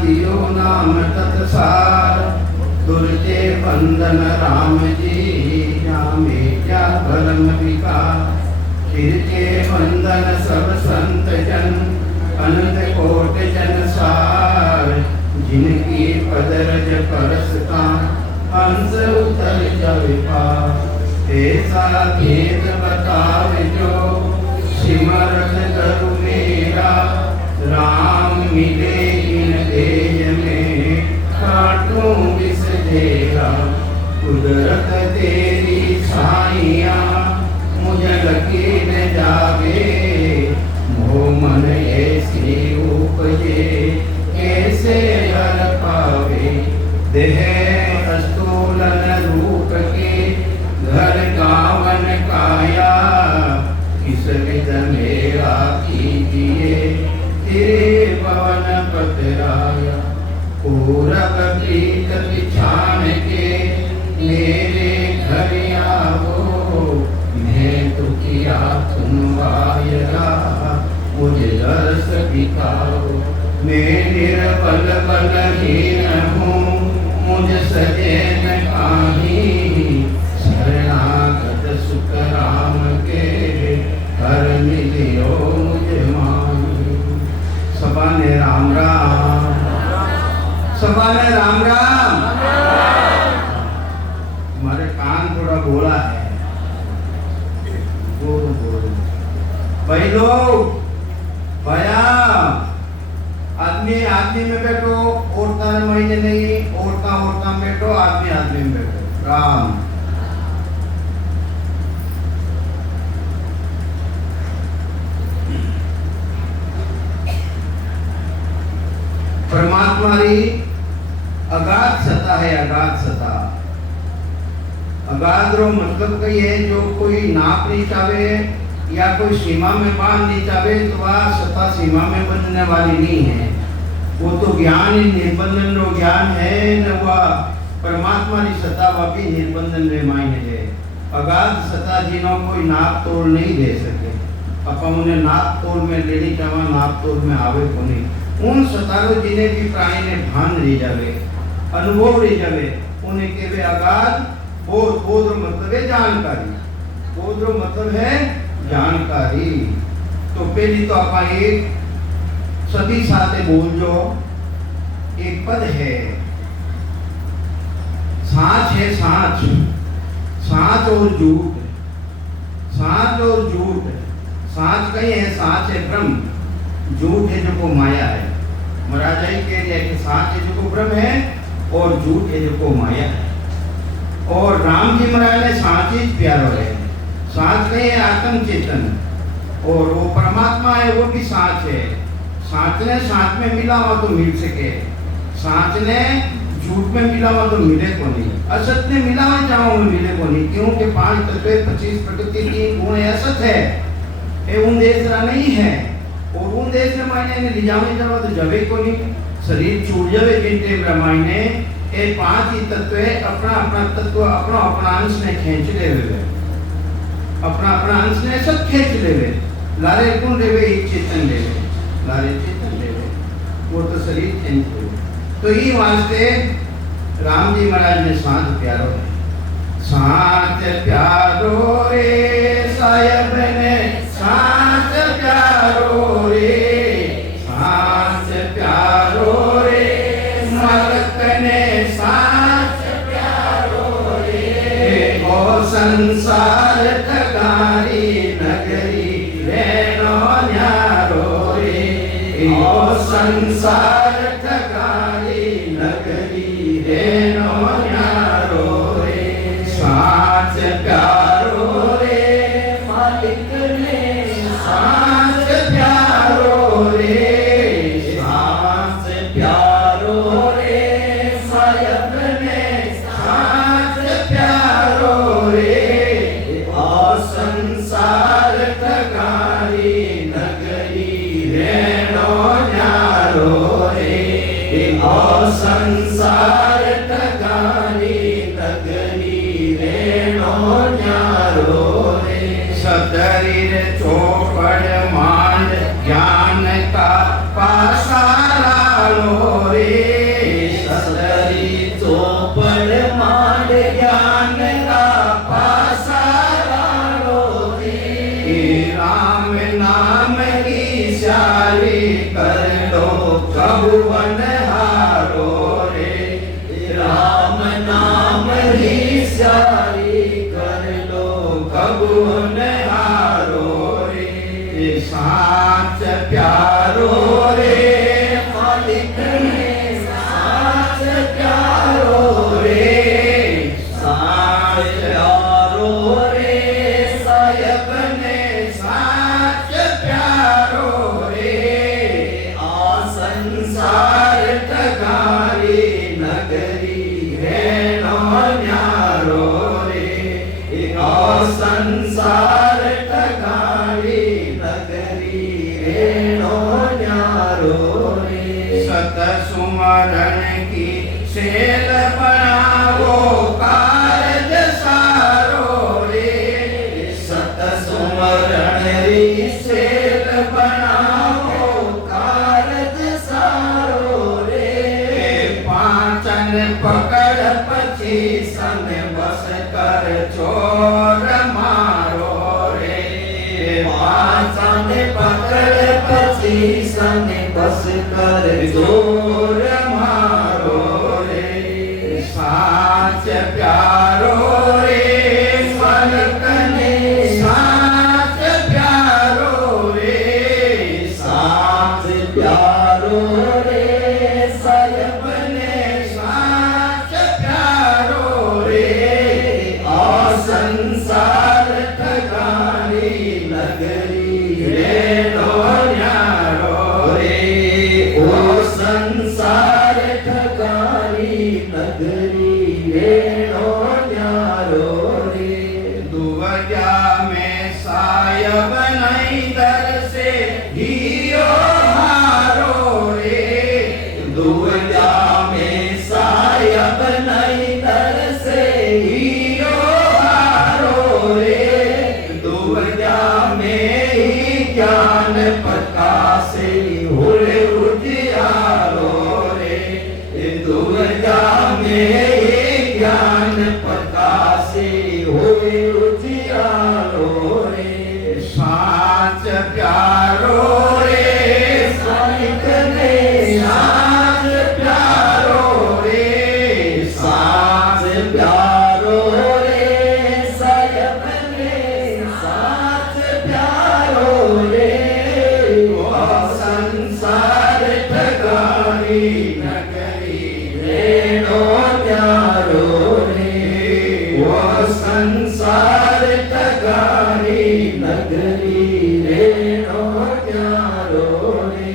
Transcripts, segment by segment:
जियो नाम तत्सार, दुर्जे बंधन राम जी, जामे क्या भरम विकार। फिर के बंधन सब संत जन, अनंत कोट जन सार। जिनकी पदरज परसता, हंस उतर जावे पार। ऐसा भेद बतावे जो, सिमरन करु मेरा। राम मिले इन देह में, काटूं विष तेरा। कुदरत तेरी साइया, मुझे लकीर जावे। मोह मन ऐसी उपजे, कैसे हर पावे। देह अस्तूलन रूप के, घर गावन काया। किस विध मेरा कीजिए, तेरे पवन पतराया। पूरब प्रीत बिछान के, मेरे घर आओ। मैं तो किया तुम आयरा, मुझे दर्श दिखाओ। मैं निर्बल बलहीन हूँ, मुझ सजे न काही। शरणागत सुख राम के, कर मिलियो मुझे माही। सबा ने राम राम, सबा ने राम राम। हमारे कान थोड़ा बोला है, बोलो बोलो भाई लोग। भया आदमी आदमी में बैठो, औरता महीने नहीं, औरता औरता में बैठो, आदमी आदमी में बैठो। राम परमात्मा री अगाध सत्ता है, अगाध सत्ता। अगाध रो मतलब कही है, जो कोई नाप नहीं चाहे या कोई सीमा में बांध नहीं चाहे, तो वह सत्ता सीमा में बंधने वाली नहीं है। वो तो ज्ञान ही निर्बंधन रो ज्ञान है न, वह परमात्मा की सत्ता वह भी निर्बंधन रे मायने है। अगाध सत्ता जिन्हों कोई नाप तोड़ नहीं दे सके। अपन उन्हें नाप तोड़ में लेनी चाहे, नाप तोड़ में आवे को नहीं। उन सतारो जिन्हें भी प्राणी ने भान रही जावे, अनुभव रही जावे, उन्हें केवे अगाध बोध। बोध मतलब है जानकारी, बोध मतलब है जानकारी। तो पहली तो आप एक सभी साथे बोल जो, एक पद है सांच है, सांच। सांच और झूठ, सांच और झूठ। सांच कहीं है, सांच है ब्रह्म, झूठ है जो को माया है। महाराज जी कह रहे कि सांच है जो को ब्रह्म है, और झूठ है जो को माया है। और राम जी महाराज ने सांच ही प्यारो है। सांच कहीं है आत्म चेतन, और वो परमात्मा है, वो भी सांच है। सांच ने सांच में मिला हुआ तो मिल सके, सांच ने झूठ में मिला हुआ तो मिले को नहीं। असत ने मिला हुआ चाहो मिले को नहीं, क्योंकि 5 तत्व 25 प्रकृति 3 गुण असत है, ये उन देश नहीं है। और उन देश में मायने ने लिजावे जावा तो जवे को नहीं, शरीर छूट जावे जिनते ब्रह्मांडे। ये 5 ही तत्व अपना अपना तत्व, अपना अपना अंश ने खींच ले वे, अपना अपना अंश ने सब खींच ले वे। लारे कौन ले वे? एक चेतन ले वे, लारे चेतन ले वे, वो तो शरीर खींच ले। तो ये वास्ते राम जी महाराज ने सांच प्यारो है। सांच प्यारो रे साहेब ने, सांच प्यारो रे, सांच प्यारो रे मलक ने, सांच प्यारो रे। ओ संसार ठगारी नगरी रेनो न्यारो रे, ओ संसार ठगारी नगरी रेनो न्यारो रे। सांच प्यारो रे मालिक ने, सांच प्यारो रे, सांच प्यारो रे सायब ने, सांच प्यारो रे। और संसार ठगारी नगरी रेनो न्यारो रे, और संसार ठगारी नगरी रेनो न्यारो रे। सतरीर चौपड़ मांड ज्ञान का पासारा लो, भुवन हारो रे, राम नाम ही स्यारी कर लो भुवन हारो रे। साच प्यारो रे मालिक ने साच प्यारो रे, साच प्यारो रे साहेब ने साच प्यारो रे। आ संसार टगारी नगरी है नो न्यारो रे, आ संसार टगारी नगरी है नो न्यारो रे। सत सुमरण की सेल बनावो कारज सारो रे, सत सुमरण री सेल बनावो कारज सारो रे। पाचन पकड़ पछी सन बस कर चोर मारो रे, पाचन पकड़ पछी सन बस कर चोर मारो रे। साच प्यारो रे मालिक ने साच प्यारो रे, साच प्यारो रे साहेब ने साच प्यारो रे। आ संसार ठगानी नगरी रे नो न्यारो रे, ओ संसार ठगानी नगरी रे नो न्यारो रे। दुवजा में सायब नहीं दर से हियो हारो रे, दुवजा में सायब नहीं दर से हियो हारो रे। दुवजा में ही ज्ञान प्रकाशे हुए उजियारो रे, दुवजा में ही ज्ञान प्रकाशे हुए उजियारो रे। साच प्यारो रे मालिक ने साच प्यारो रे, साच प्यारो रे साहेब ने साच प्यारो रे। ओ संसार ठगानी नगरी रे नो न्यारो रे, ओ संसार ठगानी नगरी रे नो न्यारो रे।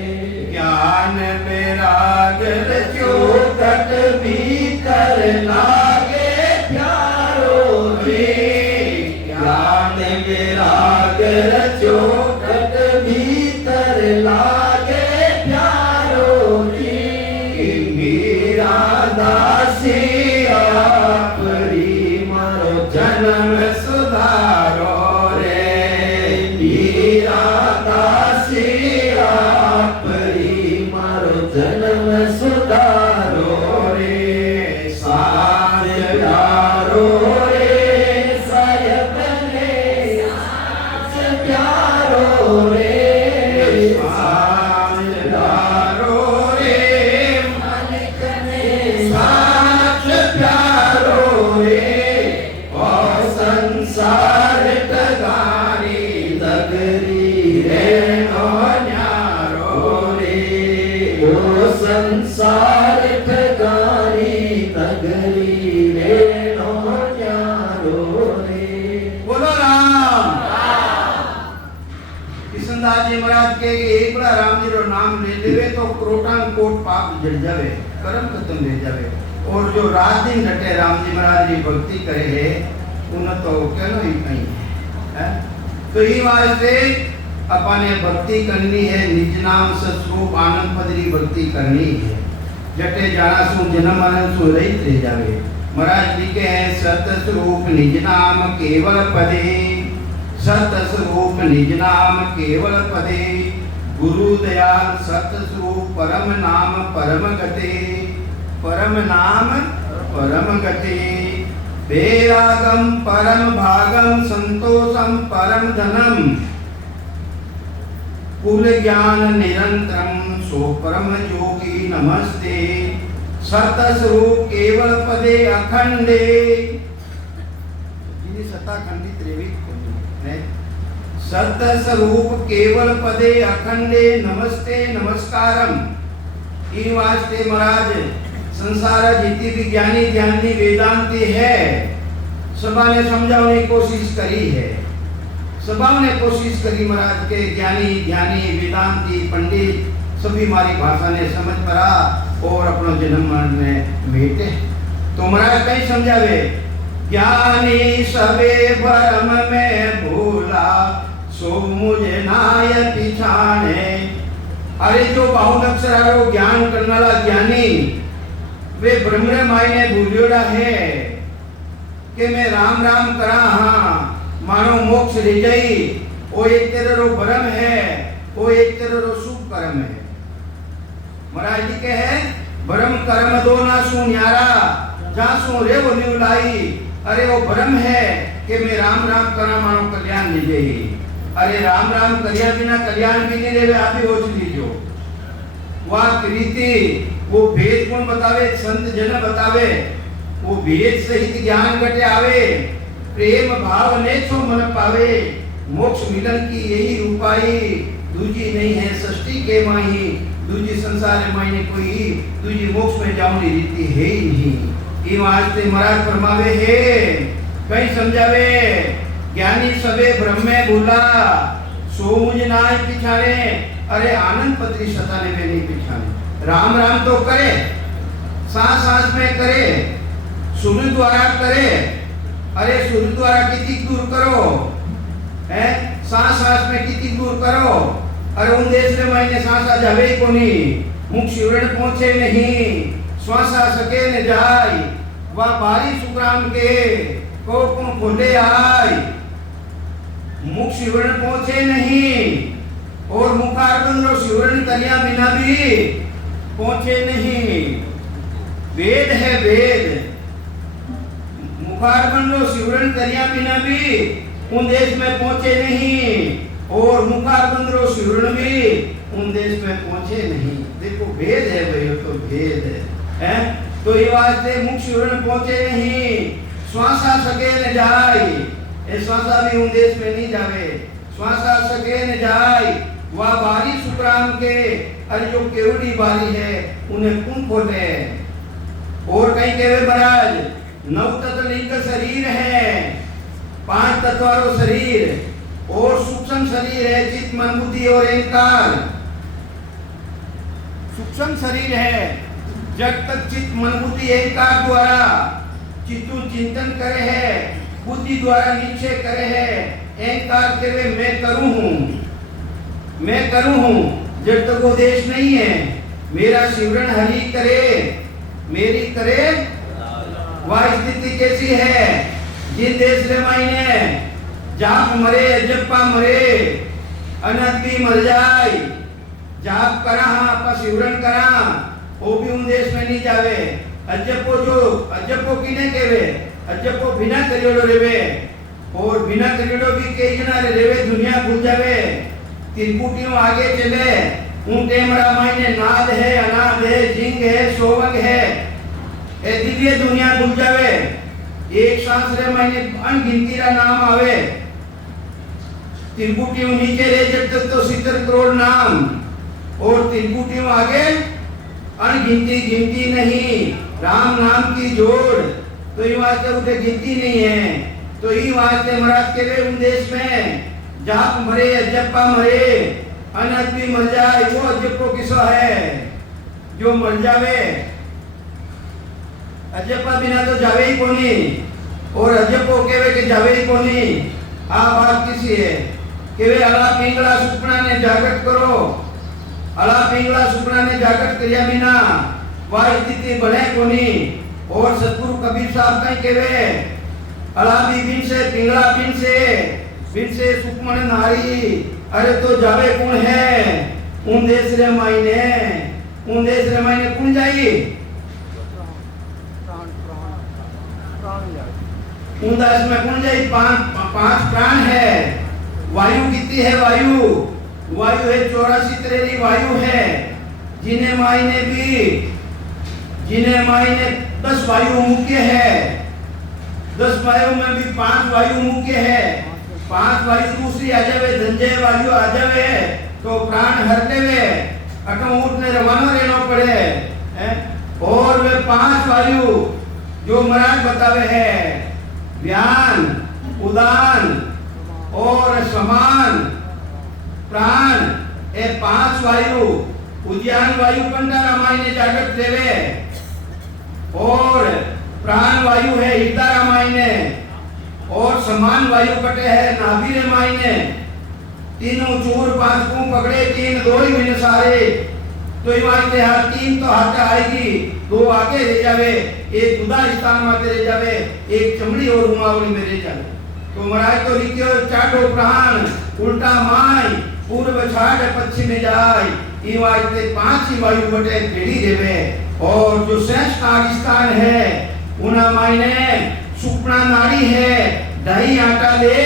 ज्ञान वैराग रचो कट भीतर लागे प्यारो रे, ज्ञान वैराग रचो कट भीतर लागे प्यारो रे। मीरा दासी आपरी मारो जन्म सुधारो रे, मीरा दासी आपरी मारो जन्म सुधारो रे। साच प्यारो रे साहेब ने साच प्यारो रे, साच प्यारो रे मालिक ने साच प्यारो रे। ओ संसार टगानी नगरी रे नो न्यारो रे, ओ संसार टगानी नगरी रे नो न्यारो रे। बोलो राम। किशनदास जी महाराज के एक बड़ा राम जी रो नाम ले लेवे तो क्रोटान कोट पाप जड़ जावे, कर्म खत्म ले जावे। और जो रात दिन डटे राम जी महाराज की भक्ति करे है उन तो कहनो ही नहीं है। तो ये वास्ते अपने भक्ति करनी है, निज नाम सतरूप आनंद पदरी भक्ति करनी है। जटे जाना सु जन्म मरण सु रहित रह जावे। महाराज लिखे हैं सत स्वरूप निज नाम केवल पदे, सत स्वरूप निज नाम केवल पदे। गुरु दयाल सत स्वरूप परम नाम परम गते, परम नाम परम गते। वैरागम परम भागम संतोषम परम धनम। कुल ज्ञान निरंतरम सो परम जोगी नमस्ते सत स्वरूप केवल पदे अखंडे जिनी सत्ता खंडित रेवी है सत स्वरूप केवल पदे अखंडे नमस्ते नमस्कारम ई वास्ते महाराज संसार जितनी भी ज्ञानी ज्ञानी वेदांती है सबने समझाने की कोशिश करी है सबने कोशिश करी महाराज के ज्ञानी ज्ञानी वेदांती पंडित सभी हमारी भाषा ने समझ पड़ा और अपना जन्म मरण में भेटे तो महाराज कहीं समझावे ज्ञानी सबे भरम में भूला सो मुझे नाय पिछाने अरे जो बाहुन अक्षरारो ज्ञान करने वाला ज्ञानी वे ब्रह्म मायने भूलियोड़ा है कि मैं राम राम करा हाँ मानो मोक्ष ले जाई वो एक तेरो भरम है वो एक तेरो शुभ कर्म है महाराज जी के है भरम कर्म दो ना सु न्यारा जा सु रे वो लाई अरे वो भरम है कि मैं राम राम करा मानो कल्याण ले जाई अरे राम राम करिया बिना कल्याण भी नहीं रेवे आप ही हो लीजो वह रीति वो भेद कौन बतावे संत जन बतावे वो भेद सहित ज्ञान घटे आवे प्रेम भाव ने सो मन पावे मोक्ष मिलन की यही उपाय दूजी नहीं है सृष्टि के माही दूजी संसार मायने कोई दूजी मोक्ष में जाऊनी रीति है ही नहीं ये वास्ते महाराज फरमावे है कहीं समझावे ज्ञानी सबे ब्रह्म में भूला सो मुझ नाय पिछाड़े अरे आनंद पत्री सताने में नहीं पिछाने राम राम तो करे सांस सांस में करे सूर्य द्वारा करे अरे सूर्य द्वारा कितनी दूर करो है सांस सांस में कितनी दूर करो अरे उन देश में मैंने सांसा जावे को नहीं मुख शिवरण पहुंचे नहीं श्वासा सके न जाय वह बारी सुग्राम के को खोले आय मुख शिवरण पहुंचे नहीं और मुखारबंद शिवरण करिया बिना भी पहुंचे नहीं वेद है वेद मुखारबंद शिवरण करिया बिना भी उन देश में पहुंचे नहीं और मुखारबंद शिवरण भी उन देश में पहुंचे नहीं देखो वेद है भाई तो वेद है तो ये वास्ते मुख शिवरण पहुंचे नहीं श्वासा सके न जाय ये श्वासा भी उन देश में नहीं जावे श्वासा सके न जाय वह बारी सुग्राम के अरे जो केवड़ी बारी है उन्हें कौन खोले और कहीं केवे महाराज नव तत्वलिंग शरीर है 5 तत्वारो शरीर और सूक्ष्म शरीर है चित्त मन बुद्धि और अहंकार सूक्ष्म शरीर है जब तक चित्त मन बुद्धि अहंकार द्वारा चित्तु चिंतन करे है बुद्धि द्वारा निश्चय करे है अहंकार के वे मैं करूं हूं जब तक वो देश नहीं है मेरा शिवरण हरि करे मेरी करे वह स्थिति कैसी है जिन देश रे मायने जाप मरे अजप्पा मरे अनंत भी मर जाए जाप करा आपका शिवरण करा वो भी उन देश में नहीं जावे अजप्पो किने केवे अजप्पो बिना करियोड़ो रेवे और बिना करियोड़ो भी कई जना रेवे दुनिया भूल जावे त्रिपुटियों आगे चले ऊंटे मरा मायने नाद है अनाद है जिंग है सोवग है ए दिव्य दुनिया भूल जावे एक सांस रे मायने अनगिनती रा नाम आवे त्रिपुटियों नीचे रहे जब तक तो 70 करोड़ नाम और त्रिपुटियों आगे अनगिनती गिनती नहीं राम नाम की जोड़ तो ये वास्ते उठे गिनती नहीं है तो ये वास्ते महाराज के वे उन देश में जाप मरे अजप्पा मरे अनंत भी मर जाए वो अजप्पो किसो है जो मर जावे अजप्पा बिना तो जावे ही कोनी और अजप्पो केवे के जावे ही कोनी आ बात किसी है केवे अला पिंगला सुपना ने जागृत करो अला पिंगला सुपना ने जागृत करिया बिना वह स्थिति बने कोनी और सतगुरु कबीर साहब कहीं केवे अला भी बिन से पिंगला बिन से सुकमन नारी अरे तो जावे कौन है उन देश रे मायने कौन जाई उन देश में कौन जाई 5 प्राण है वायु कितनी है वायु वायु है 84 तरह की वायु है, जिन्हें मायने 10 वायु मुख्य है। 10 वायु में भी 5 वायु मुख्य है। 5 वायु दूसरी आ जावे, धंजय वायु आ जावे तो प्राण हर लेवे, अटो उठने रवाना रहना पड़े है। और वे 5 वायु जो महाराज बतावे है, व्यान, उदान और समान प्राण, ये 5 वायु। उद्यान वायु कंठा रामायण जागृत देवे और प्राण वायु है हिता रामायण और समान वायु कटे है नाभि रामायण। तीनों चूर 5 को पकड़े, 3 2 ही मिले सारे, तो ये वाले हाथ 3 तो हाथ आएगी, 2 आगे रह जावे, एक उदा स्थान में रह जावे, एक चमड़ी और उमावली में रह जावे। तो महाराज तो लिखियो चाटो प्राण उल्टा माय, पूर्व छाड़ पश्चिम जाय, ये वाले 5 ही वायु बटे पेड़ी देवे। और जो श्रेष्ठ स्थान है उना मायने सुपना नाड़ी है, दही आटा ले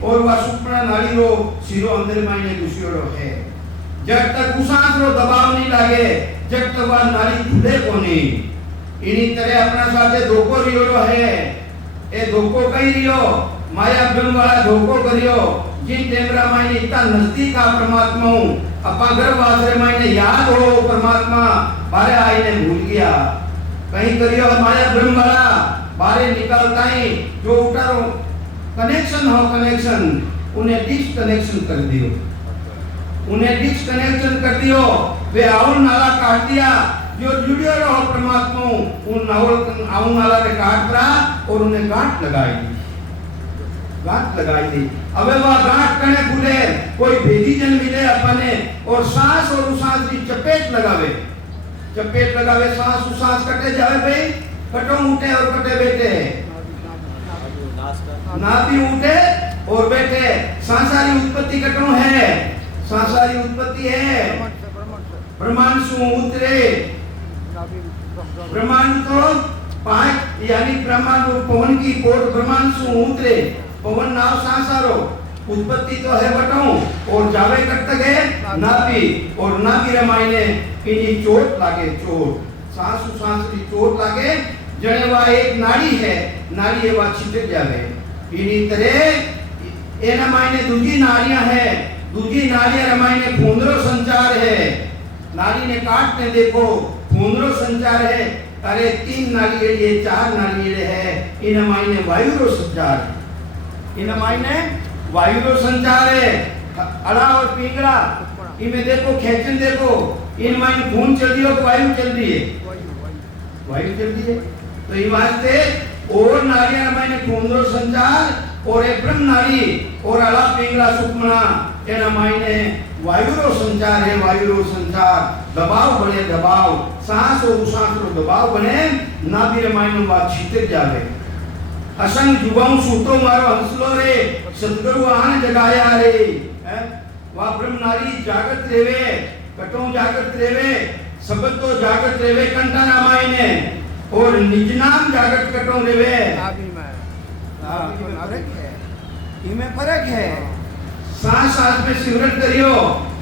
और वह सुपना नाड़ी रो सिरो अंदर मायने घुसियोड़ो है। जब तक उसास रो दबाव नहीं लागे, जब तक वह नाड़ी खुले कोनी। इन्हीं तरह अपना साथे धोखो रियोड़ो है। ए धोखो कहीं रियो, माया ब्रह्म वाला धोखो करियो। जिन टेमरा मायने इतना नजदीक आ परमात्मा हूँ, अपा गर्भ आश्रय मायने याद हो परमात्मा, बारे आईने भूल गया। कहीं करियो माया ब्रह्म वाला बारे निकलता ही जो उठारो कनेक्शन हो, कनेक्शन उन्हें डिस्कनेक्शन कर दियो, उन्हें डिस्कनेक्शन कर दियो। वे आउन नाला काट दिया, जो जुड़ियो रहो परमात्मा उन आउन नाला ने काट पड़ा और उन्हें गांठ लगाई दी, गांठ लगाई दी। अबे वह गांठ कने खुले, कोई भेदी जन मिले अपने और सांस और उसास की चपेट लगावे, चपेट लगावे, सांस उसास कटे जावे भाई, कटो उठे और कटे बैठे, नाभि उठे और बैठे। सांसारी उत्पत्ति कटो है, सांसारी उत्पत्ति है ब्रह्मांड सु उतरे। ब्रह्मांड तो 5 यानी ब्रह्मांड पवन की पोट ब्रह्मांड सु उतरे, पवन नाव सांसारो उत्पत्ति तो है बटाऊं और जावे कट गए नाभि, और नाभि रमायने इन्हीं चोट लागे, चोट सांस की चोट लागे, जने वह एक नाड़ी है, नाड़ी है वह छिटक जावे। इन्हीं तरह एना मायने दूजी नाड़ियां है, दूजी नाड़ियां रमायने खूंदरो संचार है। नाड़ी ने काटने देखो खूंदरो संचार है। अरे 3 नाड़ी ये 4 नाड़ी है, इन मायने वायुरो संचार, इन मायने वायुरो संचार है। अड़ा और पिंगड़ा इनमें देखो खेचन देखो, इन मायने खून चल रही हो तो वायु चल रही है, वायु चल रही है। तो ये वास्ते और नाड़ियां मायने खूंदरो संचार और एक ब्रह्म नाड़ी और अड़ा पिंगड़ा सुक्मना एना मायने वायुरो संचार है, वायुरो संचार। दबाव बने, दबाव सांस और उसास रो दबाव बने, नाभि मायने वा छिटक जावे। असंग जुगाऊं सूतो मारो हंसलो रे, सतगुरु आन जगाया रे। वा ब्रह्म नारी जागृत रेवे, कटों जागृत रेवे, सबद तो जागृत रेवे कंठा रामायणे और निज नाम जागृत कटों रेवे। इनमें फर्क है। सांस सांस में सिमरन करियो,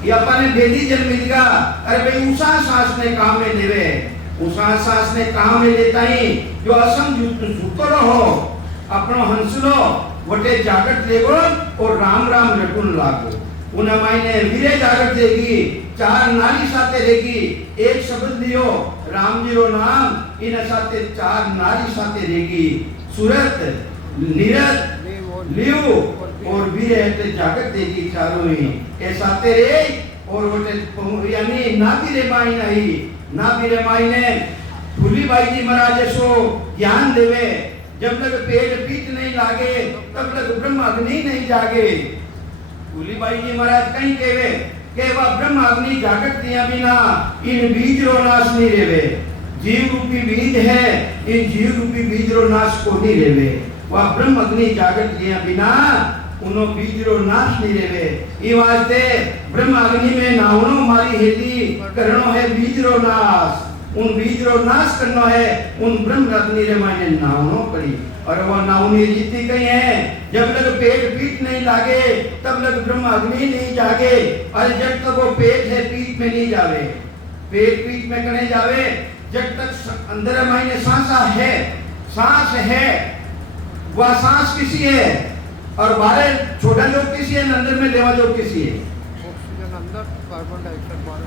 ये अपने भेदी जन मिलगा। अरे भाई उसा सांस ने काम में लेवे, उसा सांस ने काम में लेता ही जो असंग जुतो रहो, अपनो हंसलो वटे जागृत लेगो और राम राम रटुन लागो। उन मायने वीरे जागृत देगी, 4 नारी साथे रहेगी, एक शब्द लियो राम जी रो नाम, इन साथे 4 नारी साथे रहेगी। सूरत निरत लियो और वीरे ते जागृत देगी चारों ही ए साथे रे। और वटे यानी नाभि रे मायने ही, नाभि रे मायने फूली बाई जी महाराज सो ज्ञान देवे। जब तक पेट पीठ नहीं लागे तब तक ब्रह्म अग्नि नहीं जागे। फूली बाई जी महाराज कहीं कहवे के वह ब्रह्म अग्नि जागत दिया बिना इन बीज रो नाश नहीं रेवे। जीव रूपी बीज है, इन जीव रूपी बीज रो नाश को नहीं रेवे। वह ब्रह्म अग्नि जागत दिया बिना उनो बीज रो नाश नहीं रेवे। ई वास्ते ब्रह्म अग्नि में नावनो मारी हेती करनो है बीज रो नाश। उन बीज रो नाश करना है, उन ब्रह्म अग्नि रे माने नावनो पड़ी। और वो नावनी जितनी कही है, जब तक पेट पीठ नहीं लागे तब तक ब्रह्म अग्नि नहीं जागे। और जब तक वो पेट है पीठ में नहीं जावे, पेट पीठ में कने जावे, जब तक अंदर मायने सांसा है, सांस है, वह सांस किसी है और बाहर छोटा जो किसी है, अंदर में लेवा जो किसी है। ऑक्सीजन अंदर, कार्बन डाइऑक्साइड बाहर।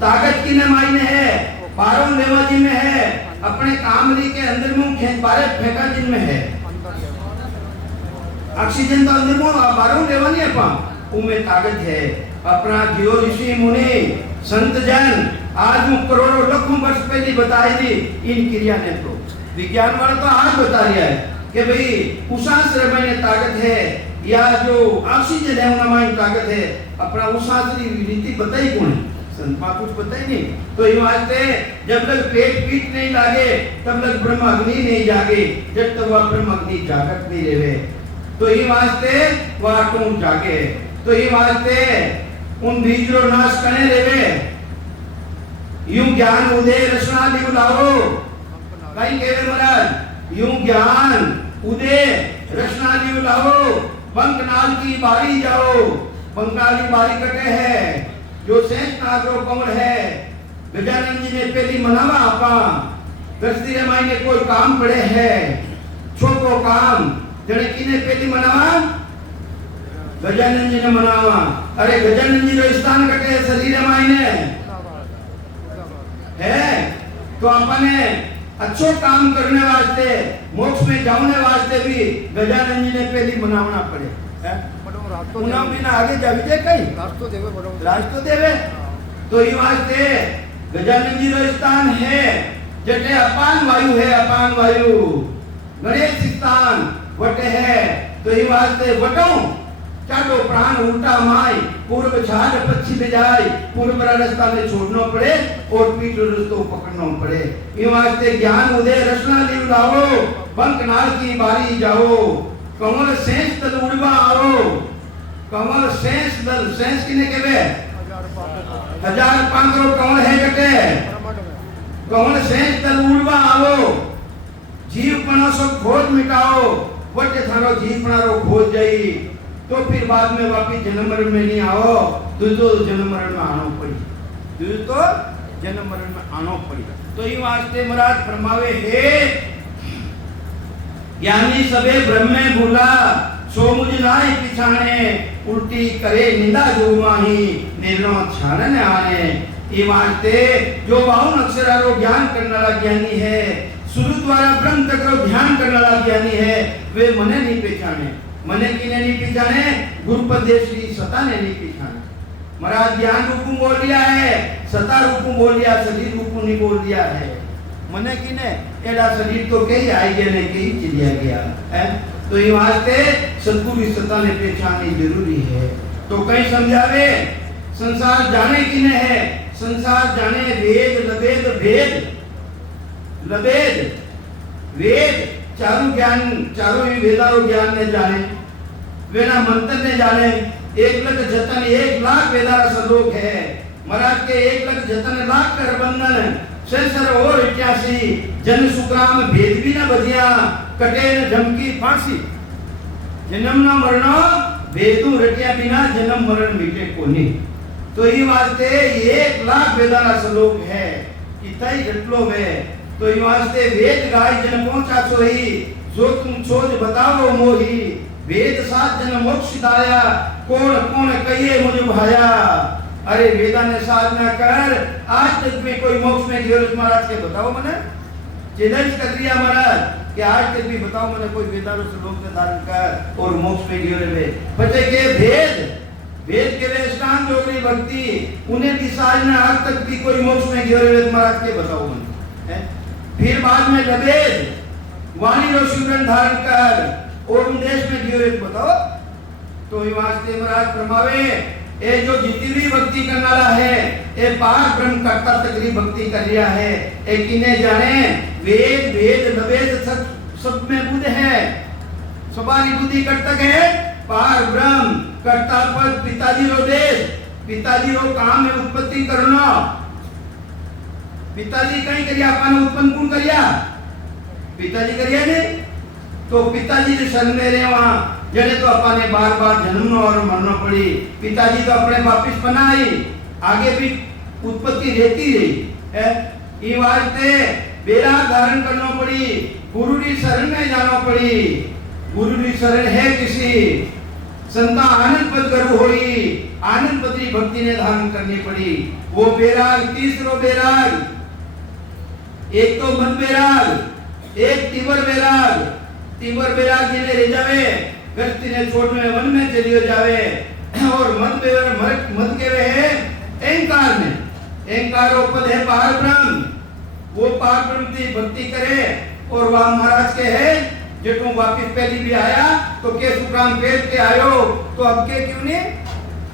ताकत की न मायने है, बारों लेवाजी में है, अपने कामरी के अंदर में खेत बारे फेंका जिन में है। ऑक्सीजन तो अंदर में बारों लेवानी है, पा उनमें ताकत है। अपना जीव ऋषि मुनि संत जन आज करोड़ों लाखों वर्ष पहले बताई थी इन क्रिया ने। तो विज्ञान वाला तो आज बता रहा है कि भाई उसास में ताकत है, या जो ऑक्सीजन है उनमें ताकत है। अपना उसास की रीति बताई कौन है? संत मां कुछ पता ही नहीं। तो ये वास्ते जब तक पेट पीठ नहीं लागे तब तक ब्रह्म अग्नि नहीं जागे, जब तक वह ब्रह्म अग्नि जागत नहीं रहे। तो ये वास्ते वह टूट जागे। तो ये वास्ते उन बीज रो नाश करने रहे। यूं ज्ञान उदय रचना दिवलाओ कहीं केवे महाराज, यूं ज्ञान उदय रचना दिवलाओ, बंकनाल की बारी जाओ। बंगाल की बारी कटे है जो शेष नागरो कमल है। गजानन जी ने पहली मनावा आपा दस्ती रे मायने कोई काम पड़े है, छोको काम जने किने पहली मनावा, गजानन जी ने मनावा। अरे गजानन जी रो स्थान कटे शरीर मायने है, तो अपने अच्छो काम करने वास्ते, मोक्ष में जाने वास्ते भी गजानन जी ने पहली मनावना पड़े है। उना बिना आगे जाविदे कहीं रास्तो देवे, बरोबर रास्तो देवे। तो ये वास्ते गजानन जी रो स्थान है जटे अपान वायु है, अपान वायु गणेश स्थान वटे है। तो ये वास्ते वटो चाटो प्राण उल्टा माय, पूर्व छाल पश्चिम जाय, पूर्व रास्ता में छोड़ना पड़े और पीठ रास्तों पकड़ना पड़े। ये वास्ते ज्ञान उदय रचना दिव लाओ, बंकनाल की बारी जाओ, कमल शेष तल उड़वा आओ। कमल शेष दल, शेष किने केवे 1500 कमल है कटे, कमल शेष दल उड़वा आओ। जीवपना सब खोज मिटाओ, वटे थारो जीवपना रो खोज जाई। तो फिर बाद में वापिस जन्म मरण में नहीं आओ, तो जन्म मरण में आनो पड़ी, तो जन्म मरण में आनो पड़ी। तो ये वास्ते महाराज फरमावे हे ज्ञानी सबे ब्रह्म में भूला, सो मुझ नाई पिछाने, उल्टी करे निंदा जो माही, निर्णय छानने आने। ये वास्ते जो बाहुन अक्षरा रो ज्ञान करने वाला ज्ञानी है, शुरू द्वारा ब्रह्म तक रो ध्यान करने वाला ज्ञानी है, वे मने नहीं पहचाने। मने किने नहीं पहचाने, गुरुपदेश की सता ने नहीं पहचाने। महाराज ज्ञान रूप बोल दिया है, सता रूप बोल दिया, शरीर रूप नहीं बोल दिया है। मने किने एड़ा शरीर तो कहीं आई गया नहीं, कहीं चिड़िया गया है। तो ये वास्ते सदगुरु सता ने पहचाननी जरूरी है। तो कहीं समझावे संसार जाने किने है, संसार जाने वेद लवेद भेद, लवेद वेद चारों ज्ञान, चारों ही वेदारो ज्ञान ने जाने, वेना मंत्र ने जाने। 1,00,000 वेदारा श्लोक है महाराज के, 1,00,000 कर बंधन संसर और 81 जन सुग्राम भेद भी न बधिया, कटे न झमकी फांसी। जन्म न मरण भेदु रटिया बिना, जन्म मरण मिटे कोनी। तो ये वास्ते 1,00,000 वेदारा श्लोक है कि तई जटलो है। तो ये वास्ते वेद गाय जन पहुंचा सोही, जो तुम सोच बताओ मोही। वेद साथ जन मोक्ष दाया, कौन कौन कहिए मुझ भाया। अरे वेदा ने साधना कर, आज तक में कोई मोक्ष में गयो महाराज के बताओ मने, चैलेंज कर दिया महाराज कि आज तक भी बताओ मने कोई वेदारो श्लोक के धारण कर और मोक्ष में गयो रे। बचे के भेद, वेद के वेष्टान जोगरी भक्ति, उन्हें भी साधना आज तक भी कोई मोक्ष में गयो रे महाराज के बताओ मने। फिर बाद में लबेद वाणी रो शिवरण धारण कर और देश में गियो एक बताओ। तो ये वास्ते महाराज फरमावे ए जो जितनी भी भक्ति करने वाला है, ए पार ब्रह्म कर्ता तकरी भक्ति कर रिया है। ए किने जाने वेद वेद लवेद सब में बुद्ध है, सवारी बुद्धि कर्तक है। पार ब्रह्म कर्ता पद पिताजी रो देश, पिताजी रो काम में उत्पत्ति करना। पिताजी कहीं करिया अपन उत्पन्न कौन करिया? पिताजी करिया ने। तो पिताजी जो शरण में रहे वहां जने तो अपन ने बार बार जन्मनो और मरना पड़ी। पिताजी तो अपने वापिस बनाई, आगे भी उत्पत्ति रहती रही है। ये वास्ते बेरा धारण करना पड़ी, गुरु की शरण में जाना पड़ी। गुरु की शरण है किसी संता आनंद पद गुरु होई, आनंद पत्री भक्ति ने धारण करनी पड़ी। वो बेराग, तीसरो बेराग, एक तो मत बेराग, एक तिवर बेराग। तिवर बेराग जिन्हें ले जावे, गृहस्थी ने छोड़ में वन में चलियो जावे। और मत बेराग मत के वे है अहंकार में, अहंकार पद है पार ब्रह्म। वो पार ब्रह्म की भक्ति करे और वह महाराज के है जेठू वापिस पहली भी आया तो के सुकाम पेट के आयो, तो अब के क्यों नहीं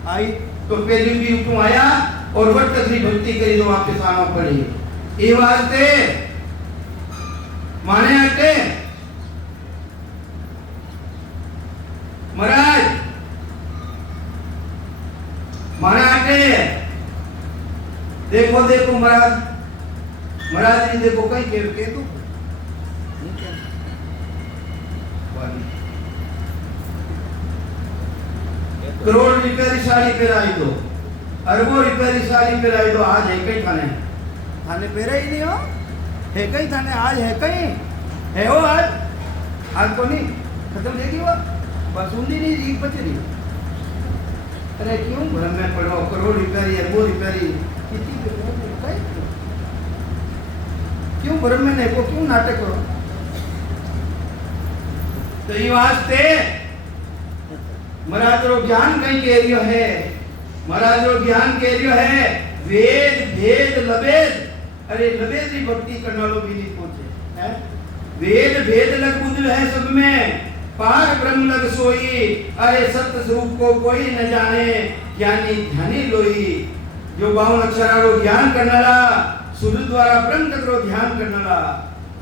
आई? तो पहली भी क्यों आया और वर्त की भक्ति करी तो वापिस आना पड़ी। ये वास्ते माने आते महाराज, माने आते देखो देखो महाराज, महाराज जी देखो कहीं के तू करोड़ रुपए की साड़ी पहनाई दो, अरबों रुपए की साड़ी पहनाई दो, आज है कहीं थाने थाने पहरा ही नहीं हो, है कहीं थाने आज है कहीं है हो आज को नहीं खत्म देगी वो बस उन्हीं नहीं जी बचे नहीं। अरे क्यों भ्रम में पड़ो, करोड़ रुपए अरबों रुपए कितनी क्यों भ्रम में नहीं को क्यों नाटक करो? तो ये वास्ते महाराज रो ज्ञान कहीं के रियो है, महाराज रो ज्ञान के रियो है वेद भेद लबेद। अरे लबेद की भक्ति करने वालों भी नहीं पहुंचे है। वेद भेद लग बुझ है सब में, पार ब्रह्म लग सोई। अरे सत्य स्वरूप को कोई न जाने, ज्ञानी ध्यानी लोई। जो 52 अक्षरारो ज्ञान करने वाला, सूर्य द्वारा ब्रह्म तक रो ध्यान करने वाला,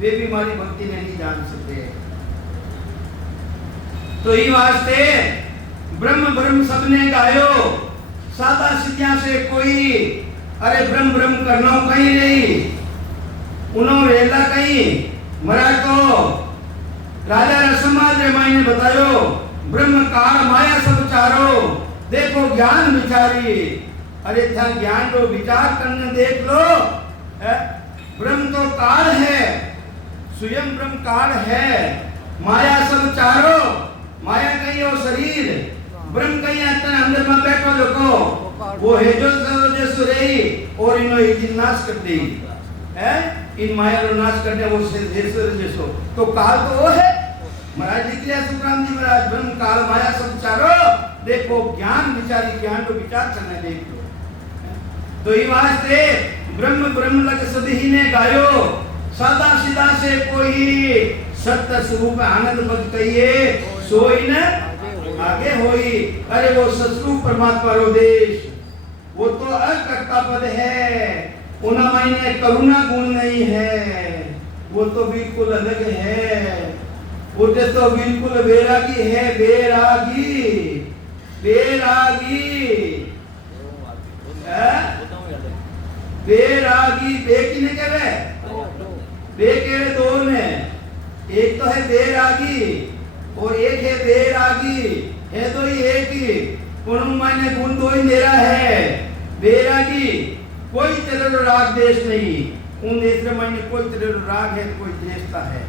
वे भी हमारी भक्ति ने नहीं जान सकते। तो ये वास्ते ब्रह्म ब्रह्म सबने गायो, सादा सिद्धिया से कोई अरे ब्रह्म ब्रह्म करना कहीं नहीं, उन्होंने रेला कहीं मरा तो राजा रसमाज रामायण ने बतायो ब्रह्म काल माया सब चारो, देखो ज्ञान विचारी। अरे था ज्ञान को विचार करने देख लो, ब्रह्म तो काल है, स्वयं ब्रह्म काल है, माया सब चारो। माया कहीं और शरीर, ब्रह्म कहीं आता अंदर में बैठो देखो, वो है जो सुरई और इन्हों एक दिन नाश कर दी है, इन माया को नाश करने वो सिद्धेश्वर जैसो। तो काल तो वो है महाराज लिख लिया सुखराम जी महाराज, ब्रह्म काल माया सब चारो, देखो ज्ञान विचारी, ज्ञान को विचार करने देख लो। तो ये वास्ते ब्रह्म ब्रह्म लग सभी ने गायो, सादा सीधा से कोई सत्य स्वरूप आनंद पद कहिए, सोई न आगे होई। अरे वो सतरूप परमात्मा रो देश, वो तो अकर्ता पद है, उनमें करुणा गुण नहीं है, वो तो बिल्कुल अलग है। वो तो बिल्कुल बैरागी है, बैरागी बैरागी बैरागी। बे किने कहवे? बे कहवे दो ने, एक तो है बैरागी और एक है बैरागी, है तो ही एक ही, उन्होंने गुण दो ही मेरा है। बैरागी कोई तरह राग देश नहीं, उन देश में कोई तरह राग है कोई देशता है,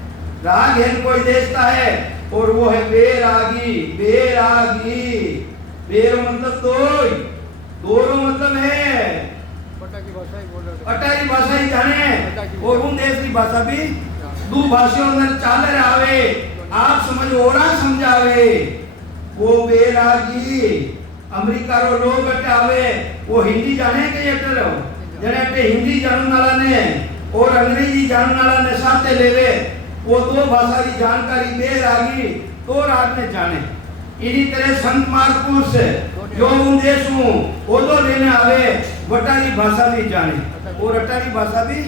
राग है कोई देशता है, और वो है बैरागी। बैरागी बेरो मतलब दोरो मतलब है अटारी भाषा ही जाने, और उन देश की भाषा भी दो भाषाओं में चाल रहे, आप समझ ओरा समझावे। वो बैरागी अमेरिका रो लोग अटावे, वो हिंदी जाने के अटर जने अटे हिंदी जानने वाला ने और अंग्रेजी जानने वाला ने साथे लेवे, वो दो भाषा की जानकारी बैरागी तो रात में जाने। इन्हीं तरह संत मार्कुस जो उन देश हूँ वो तो लेने आवे, वटारी भाषा भी जाने और अटारी भाषा भी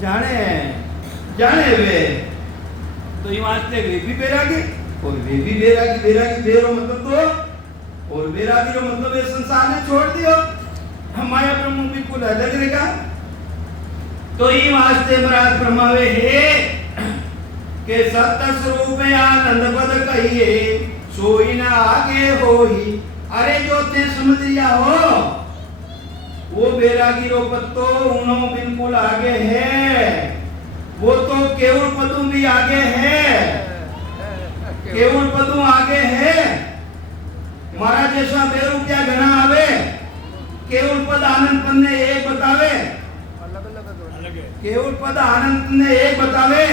जाने वे। तो ये वास्ते वे भी बैरागी और वे भी बैरागी। बैरागी बेरो मतलब तो और बैरागी रो मतलब ये संसार ने छोड़ दियो, हम माया ब्रह्म बिल्कुल अलग रहेगा। तो ई वास्ते महाराज फरमावे है के सत्य स्वरूप आनंद पद कहिए सोई ना आगे होई। अरे जो ते समझ लिया हो वो बैरागी रो पत्तो उनो बिल्कुल आगे है, वो तो केवल पदू भी आगे है, केवल पदू आगे है। मारा जैसा बेरुपया घना आवे केवल पद आनंद पद ने एक बतावे, केवल पद आनंद ने एक बतावे।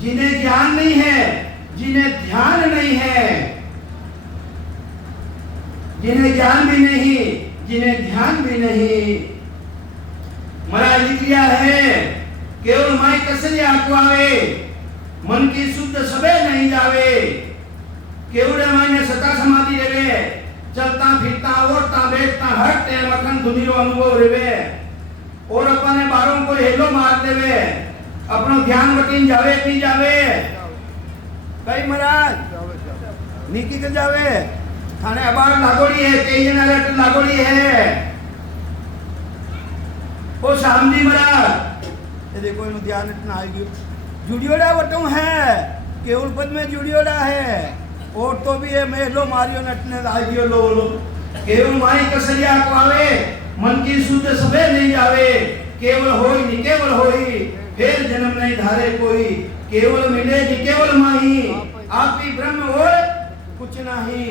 जिन्हें ज्ञान नहीं है, जिन्हें ध्यान नहीं है, जिन्हें ज्ञान भी नहीं, जिन्हें ध्यान भी नहीं, महाराज लिख लिया है केवल माई कसरी आकुआवे मन की शुद्ध सबे नहीं जावे। केवल माई सता समाधि रेवे चलता फिरता ओढ़ता बैठता हर टाइम अखंड धुनीरो अनुभव रेवे और अपने बारों को हेलो मार देवे, अपनो ध्यान बटीन जावे पी जावे कई महाराज नीकी के जावे थाने अबार लागोड़ी है, कई जना लेट लागोड़ी है। ओ सामजी महाराज ये देखो इन्हों ध्यान इतना आ गयो जुड़ियोड़ा वटों है, केवल पद में जुड़ियोड़ा है और तो भी है मेलो मारियो नटने आ गयो लो लो। केवल माई कसरिया को आवे मन की शुद्ध सबे नहीं जावे, केवल होई नि केवल होई फिर जन्म नहीं धारे कोई। केवल मिले नि केवल माही आप ही ब्रह्म और कुछ नहीं,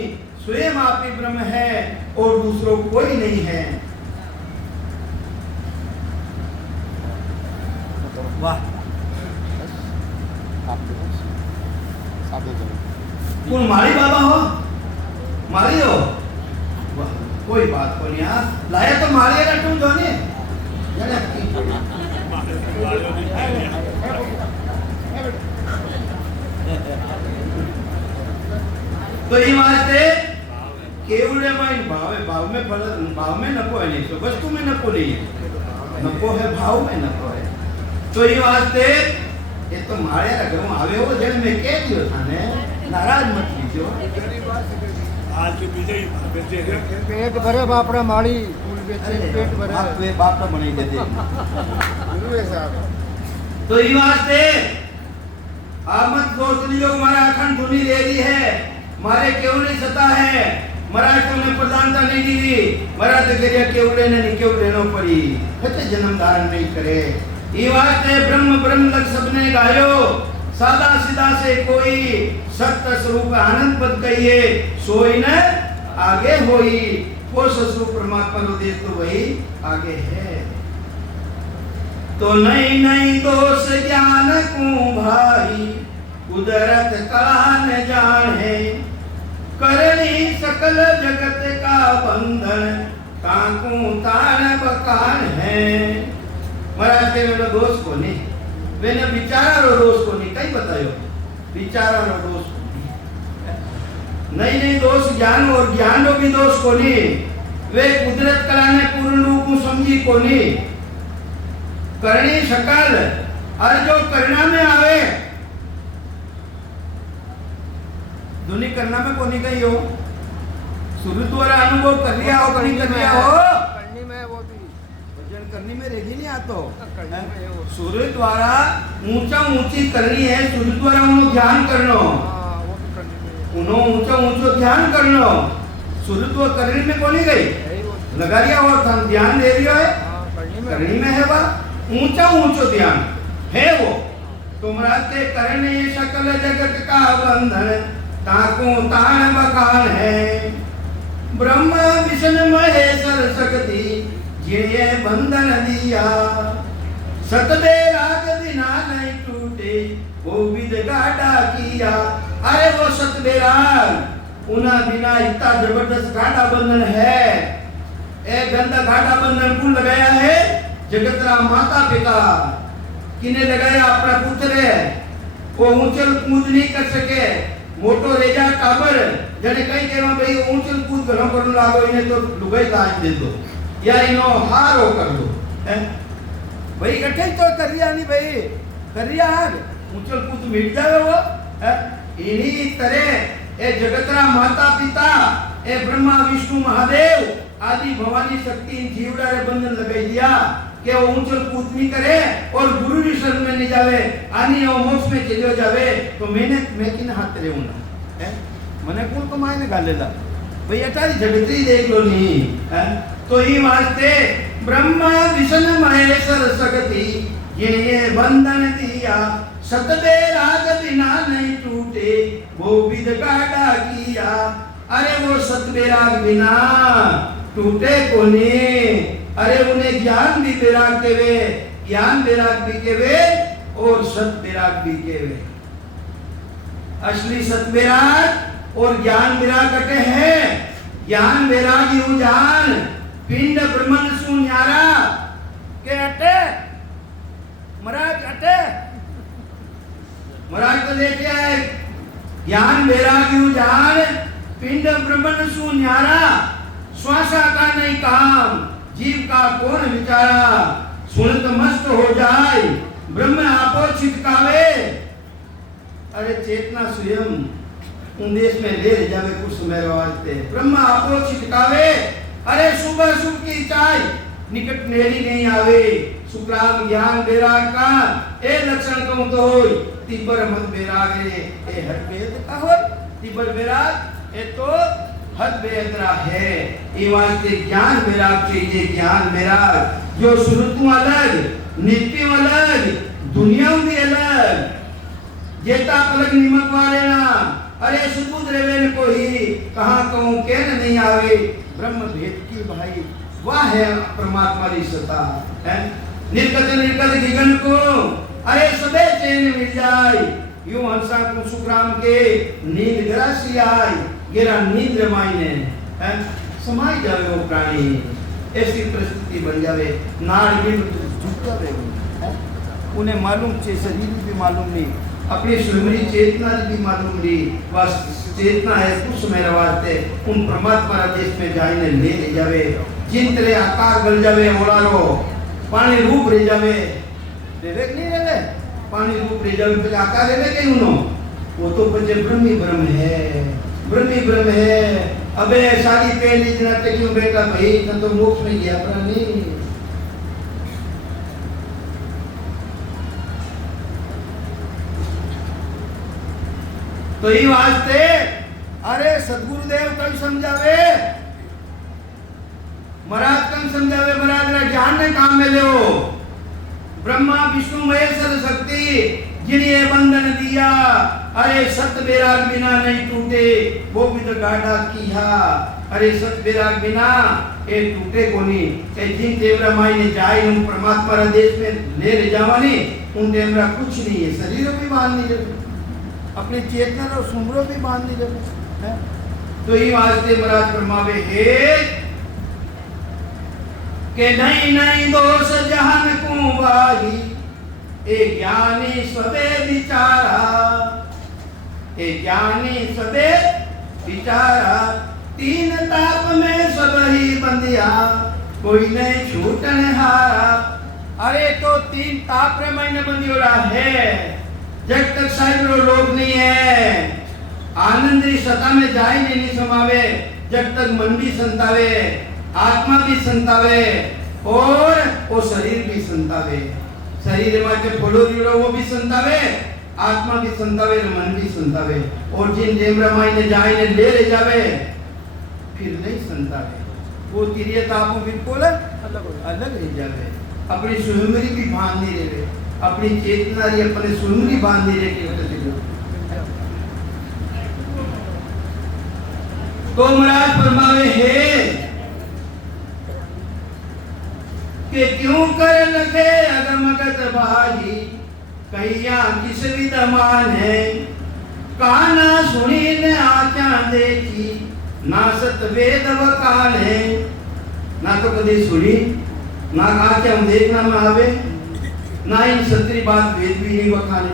स्वयं आप ही ब्रह्म है और दूसरों कोई नहीं है। वाह कौन माली बाबा हो, माली हो वाह कोई बात को नहीं यार लाया तो माली है तुम दोने तो ये वास्ते केवल भाव में भाव में नको है नहीं, तो वस्तु में नको नहीं है, नको है भाव में नको है। तो ये वास्ते ये तो मारे रखो आवे हो जन में कह दियो थाने नाराज मत लीजियो। आज के बीजे पेट भरे बापड़ा माड़ी फूल बेचे पेट भरे आप वे बाप तो बने देते गुरु साहब। तो ये वास्ते आप मत सोच लियो हमारा अखंड धुनी दे दी है, मारे क्यों नहीं सता है, महाराज तुमने प्रधानता नहीं दी, महाराज करिया क्यों लेने नहीं क्यों लेनो पड़ी, फिर जन्म धारण नहीं करे। ये वास्ते ब्रह्म ब्रह्म लग सबने गायो सादा सीधा से कोई सत्य स्वरूप आनंद पद कहिए सोई न आगे होई। वो स्वरूप परमात्मा को देख तो वही आगे है। तो नहीं नहीं दोष ज्ञान को भाई कुदरत कला न जाने, करनी सकल जगत का बंधन ताकू तान बकान है। महाराज के वेलो दोष को नहीं वेने विचारा रो दोष को नहीं कई बतायो विचारा रो दोष को नहीं नहीं दोष ज्ञान और ज्ञान रो भी दोष को नहीं, वे कुदरत कला ने पूर्ण रूप समझी को नहीं। करनी सकल और जो करना में आवे दुनी करना में कोनी कही हो शुरू द्वारा अनुभव कर लिया हो कहीं कर लिया हो करनी में वो भी भजन करनी में रेगी नहीं आतो करनी में वो सूर्य द्वारा ऊंचा ऊंची करनी है, सूर्य द्वारा उन्हों ध्यान करनो वो भी करनी में उन्हों ऊंचा ऊंचो ध्यान करनो सूर्य द्वारा करनी में कोनी गई यही वो लगा लिया और ध्यान दे दिया है करनी में है वह ऊंचा ऊंचो ध्यान है वो। तुमरा के करने सकल जगत का बंधन ताकू तान बखान है। ब्रह्म विष्णु महेश्वर शक्ति जिन्हें बंधन दिया, सतबे राग बिना नहीं टूटे वो विद गाढ़ा किया। अरे वो सतबे राग उना बिना इतना जबरदस्त गाढ़ा बंधन है। ए गंदा गाढ़ा बंधन कौन लगाया है? जगतरा माता पिता किने लगाया अपना पुत्र है, वो ऊंचल कूद नहीं कर सके, मोटो रेजा टाबर जने कई केवा भाई ऊंचल कूद घणो करन लागो इने तो लुगाई दाज दे दो या इनो हारो कर दो है भाई इकट्ठे तो करिया नहीं भाई करिया ऊंचल कूद मिट जावे वो है। इन्हीं तरह ए जगतरा माता पिता ए ब्रह्मा विष्णु महादेव आदि भवानी शक्ति जीवड़ा रे बंधन लगाई दिया कि वो ऊंचल कूद नहीं करे और गुरु की शरण में नहीं जावे आनी वो मोक्ष में चलो जावे तो मैं किन हाथ रे हूं है मने कौन कमाई ने गालेला भाई अटारी जगतरी देख लो नहीं है तो ही वास्ते ब्रह्मा विष्णु महेश्वर सकती ये बंधन दिया सतबे राग बिना नहीं टूटे वो विद गाड़ा किया अरे वो सतबे राग बिना टूटे कोने अरे उन्हें ज्ञान भी विराग केवे ज्ञान विराग भी केवे और सत विराग भी केवे असली सत विराग और ज्ञान विराग कटे हैं ज्ञान विराग यूं जान पिंड ब्रह्मन सु न्यारा के अटे महाराज अटे महाराज तो लेके आए ज्ञान वैराग यूं जान पिंड ब्रह्मन सु न्यारा श्वासा का नहीं काम जीव का कौन विचारा सुनत मस्त हो जाए ब्रह्म आपो छिटकावे अरे चेतना स्वयं उन्देश में ले जावे कुछ समय वास्ते ब्रह्म आपो छिटकावे अरे सुबह सुख की चाय निकट नेरी नहीं आवे सुक्राम ज्ञान वैराग का ए लक्षण कहूं तो होय तिबर मत वैराग रे ए हट वेद का होय तिबर वैराग ए तो हद बेअदरा है ये वास्ते ज्ञान वैराग चाहिए ज्ञान वैराग जो श्रुतु अलग नित्य अलग दुनिया भी अलग जेता पलक निमक वाले ना अरे सुबुद रेवेन को ही कहां कहूं के नहीं आवे ब्रह्म भेद की भाई वाह है परमात्मा की सत्ता है निर्गत गगन को अरे सबे चैन मिल जाए यूं हंसा को सुखराम के नींद ग्रासी आए गिरा नींद मायने है समाई जावे वो प्राणी ऐसी परिस्थिति बन जावे नाड़ भी झुक जावे उन्हें मालूम छे शरीर भी मालूम नहीं अपनी सुमरी चेतना भी मालूम नहीं बस चेतना है कुछ समय वास्ते उन परमात्मा देश में जाने ले जावे जिंतरे आकार बन जावे ओलारो पानी रूप रह जावे देवे नहीं रहे पानी रूप रह जावे फिर आकार रहे के उनो वो तो पजे ब्रह्म ही ब्रह्म है अबे सारी पहली दिन क्यों बेटा भाई न तो मोक्ष में गया पर नहीं तो ये वास्ते अरे सदगुरुदेव कभी समझावे महाराज कम समझावे महाराज ना ज्ञान ने काम में ले ब्रह्मा विष्णु महेश्वर शक्ति जिन्हें बंधन दिया अरे सत विराग बिना नहीं टूटे वो भी तो गाढ़ा किया अरे सत विराग बिना ए टूटे कोनी ए जिन देवरा माई ने जाए उन परमात्मा देश में ले जावानी उन देवरा कुछ नहीं है शरीर भी बांध नहीं जब अपनी चेतना और सुमरो भी बांध नहीं जब तो ये वास्ते महाराज फरमावे हे के नहीं दोष जहान को बाही ए ज्ञानी सबे विचारा ए ज्ञानी सबे विचारा तीन ताप में सब ही बंदिया कोई नहीं छूटन हारा अरे तो तीन ताप रे महीने बंदी हो रहा है जब तक साहिब लोग नहीं है आनंदी सता में जाए नहीं समावे जब तक मन भी संतावे आत्मा भी संतावे और वो शरीर भी संतावे शरीर में जो फोड़ो वो भी संतावे आत्मा भी संतावे मन भी संतावे और जिन देवरमाई ने जाए ने ले जावे फिर नहीं संतावे वो तिरिय तापो बिल्कुल अलग रह जावे अपनी सुमरी भी बांध नहीं रहे अपनी चेतना री अपने सुमरी बांध नहीं रहे तो महाराज फरमावे है कि क्यों कर लगे अगमगत भाई कैया किस विदमान है काना सुनी ने आचा देखी ना सत वेद वकाल है ना तो कभी सुनी ना आचा देखना में आवे ना इन सत्री बात वेद भी नहीं वकाले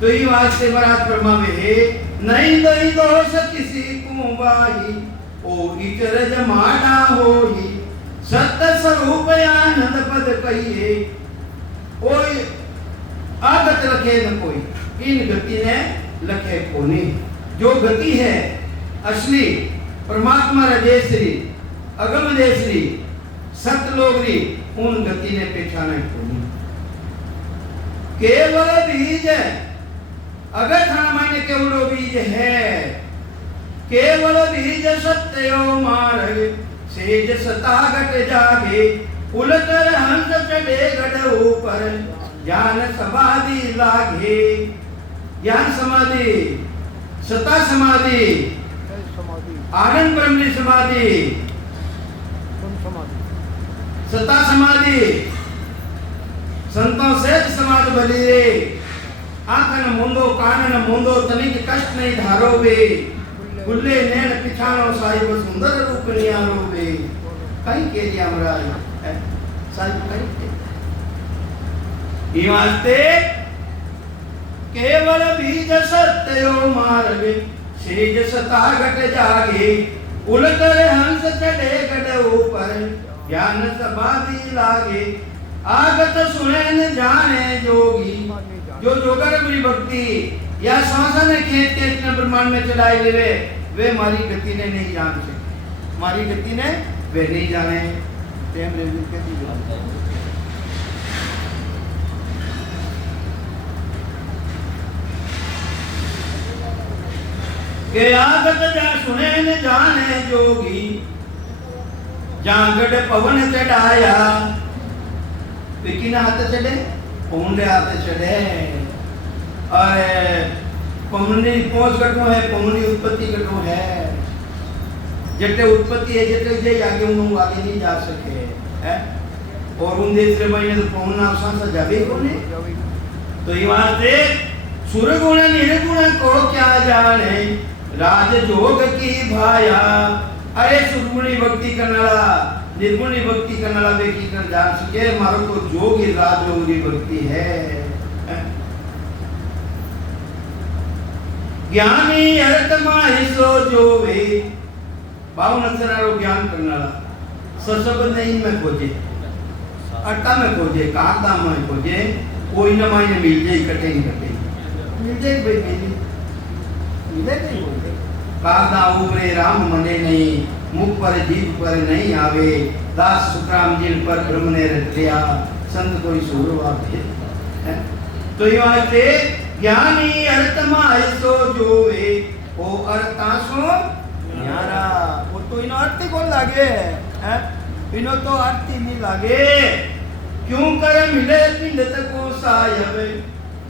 तो ये वास्ते महाराज फरमावे है नहीं दई दोष किसी को बाही ओ इचरज माना होई सत्य स्वरूप आनंद पद कहिए कोई आगत रखे न कोई इन गति ने लखे कोने जो गति है असली परमात्मा रे देशरी अगम देशरी सतलोकरी उन गति ने पहचाने कोनी। केवल बीज अगर थाना माने केवलो बीज है, केवल बीज सत्यो मार्ग सेज सतागट जागे, उलटर हंस चढ़े गढ़ ऊपर ज्ञान समाधि लागे। ज्ञान समाधि, सता समाधि, समाधि, आनंद ब्रह्मणी समाधि, समाधि, सता समाधि, संतों से समाधि बली रे। आंखन मूंदो कानन मूंदो तनिक कष्ट नहीं धारो वे, खुले नैन पिछानो साहिब सुंदर रूप नियारो वे। कई के दिया महाराज साहिब कई के ई वास्ते केवल बीज सत्यो मार्ग सेज सतागट जागे, उलटर हंस चढ़े गढ़ ऊपर ज्ञान समाधि लागे। आगत सुने न जाने जोगी, जो जोगर मेरी भक्ति या श्वासन खेत के इतने ब्रह्मांड में चलाए लेवे, वे मारी गति ने नहीं जान सके, मारी गति ने वे नहीं जाने। प्रेम रेवती कहती है के आगत जा सुने न जाने जोगी, जागड़ पवन चढ़ाया। किन हाथ चढ़े? पवन हाथ चढ़े। और पवनी पहुंच गटो है, पवनी उत्पत्ति गटो है। जटे उत्पत्ति है जटे जे आगे उन आगे नहीं जा सके है। और उन दूसरे महीने तो पवन अवसान से जावे कोने। तो ये वास्ते सुरगुण निर्गुण को क्या जाने, राज जोग की भाया। अरे सुरगुणी भक्ति करनाला निर्गुणी भक्ति करनाला वे की कर जान सके, मारो तो जोग ही राजयोगी भक्ति है। ज्ञानी अर्थ माहि सो जोवे, 52 अक्षरारो ज्ञान करनाला ससब नहीं में खोजे, अट्टा में खोजे, कागदा में खोजे, कोई न मायने मिल जाए कटे नहीं कटे मिल जाए भाई मिले नहीं बोलते। कागदा उबरे राम मने नहीं, मुख पर जीभ पर नहीं आवे, दास सुखराम जिन पर ब्रह्म ने रख दिया, संत कोई सूरवा है। तो ये वास्ते ज्ञानी अर्थ माय सो जोवे, ओ अर्था सो न्यारा। वो तो इनो अर्थ को लागे है, इनो तो अर्थ नहीं लागे। क्यों कर मिले पिंड को सायब,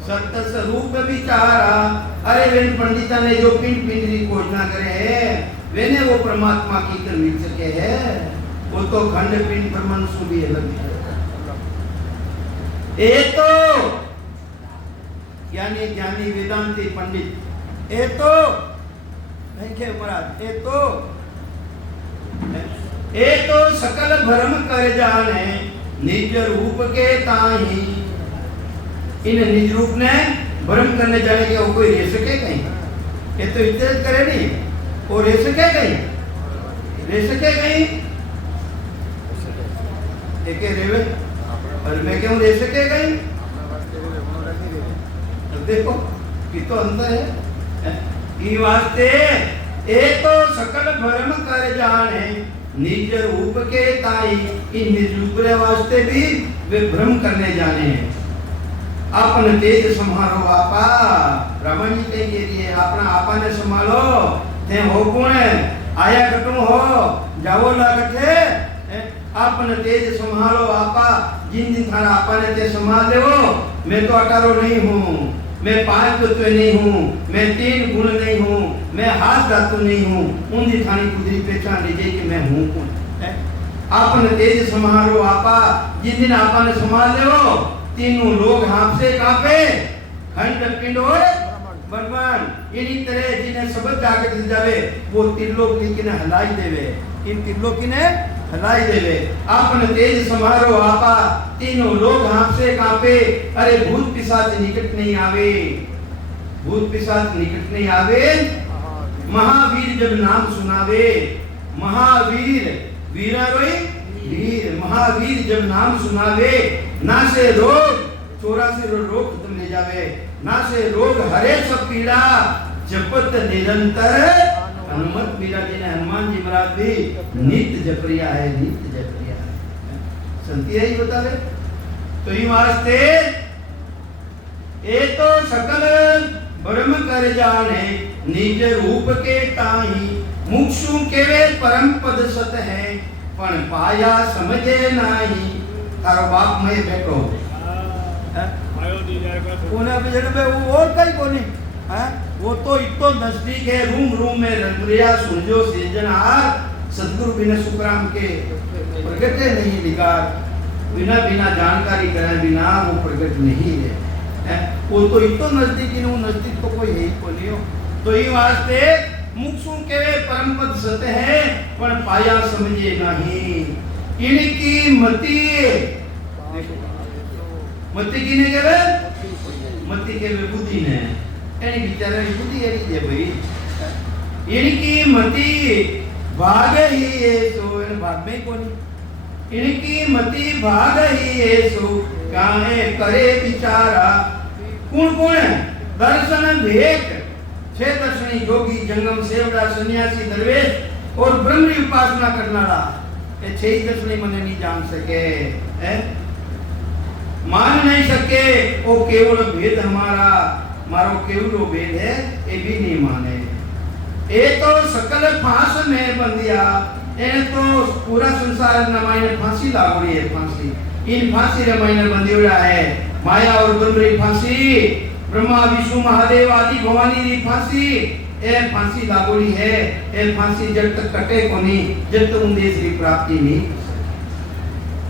सत्य स्वरूप विचारा। अरे वेन पंडिता ने जो पिंड पिंड की खोजना करे है, वेने वो परमात्मा की कर मिल सके है। वो तो खंड पिंड परमाणु भी अलग है। ए तो यानी ज्ञानी वेदांती पंडित, ए तो नहीं के महाराज, ए तो सकल भ्रम कर जाने, निज रूप के ताही। इन निज रूप ने भ्रम करने जाने के वो कोई रह सके कहीं? ये तो इज्जत करे नहीं, वो रह सके कहीं? रह सके कहीं? एक रेवे और मैं क्यों रह सके कहीं? देखो कि तो अंदर है। ई वास्ते ए तो सकल भ्रम कर जाने, निज रूप के ताई। इन निज रूप के वास्ते भी वे भ्रम करने जाने हैं। अपन तेज संभालो आपा, ब्राह्मण जी के लिए अपना आपा ने संभालो। ते हो कौन है? आया कटू हो जाओ लागत है। अपन तेज संभालो आपा, जिन दिन थारा आपा ने ते संभाल देवो। मैं तो 18 नहीं हूँ, मैं 5 तत्व नहीं हूँ, मैं 3 गुण नहीं हूँ, मैं हाथ धातु नहीं हूँ। उन दिन थानी कुदरी पहचान लीजिए कि मैं हूँ कौन। आपन तेज संभालो आपा, जिन दिन आपा ने संभाल देवो, तीनों लोग हाथ से कांपे, खंड पिंड और ब्रह्मांड। इन्हीं तरह जिन्हें सबक जाके दिल जावे, वो त्रिलोक ने हलाई देवे। इन त्रिलोक ने हलाई देवे। आपन तेज संभालो आपा, तीनों लोग हाथ से कांपे। अरे भूत पिशाच निकट नहीं आवे, भूत पिशाच निकट नहीं आवे। महावीर जब नाम सुनावे, महावीर वीरा रोई वीर, महावीर जब नाम सुनावे, ना से रोग 84 रोग खत्म ले जावे, ना से रोग हरे सब पीड़ा, जपत निरंतर हनुमत। मीरा जी ने हनुमान जी महाराज भी नित्य जपरिया है, नित्य जपरिया है। संति यही बतावे। तो ई वास्ते ए तो सकल ब्रह्म कर जाने निज रूप के ताही मुक्षु केवे परम पद सत है पण पाया समझे नाही। तारो बाप में बैठो आयो नहीं जाएगा तो कोने पे जगह पे वो और कहीं कोनी है, वो तो इतो नजदीक है, रूम में रंगरिया सुनजो सृजनहार सदगुरु बिना सुखराम के प्रगटे नहीं विकार, बिना जानकारी करे बिना वो प्रगट नहीं है। वो तो इतो नजदीक ही वो नजदीक तो कोई है ही कोनी हो। तो ये वास्ते मुक्षु के परम पद सत्य है पर पाया समझे नहीं। इनकी मति मति किने केवे मति केवे बुद्धि ने एनी बिचारा बुद्धि एनी जे भाई इनकी मति भाग ही है सो इन भाग में कोनी इनकी मति भाग ही है सो काहे करे बिचारा। कौन दर्शन भेद छे दर्शनी योगी जंगम सेवड़ा सन्यासी दरवेश और ब्रह्म की उपासना करनारा ये छे दर्शनी मने नहीं जान सके है, मान नहीं सके। वो केवल भेद हमारा मारो केवल भेद है ये भी नहीं माने। ये तो सकल फांस में बंदिया ये तो पूरा संसार नमायने फांसी लागोड़ी है। फांसी इन फांसी रे मायने बंदियोड़ा है माया और ब्रह्म री फांसी, ब्रह्मा विष्णु महादेव आदि भवानी री फांसी ए फांसी लागोड़ी है। ए फांसी जब तक कटे कोनी जब तक उन्देश की प्राप्ति नहीं।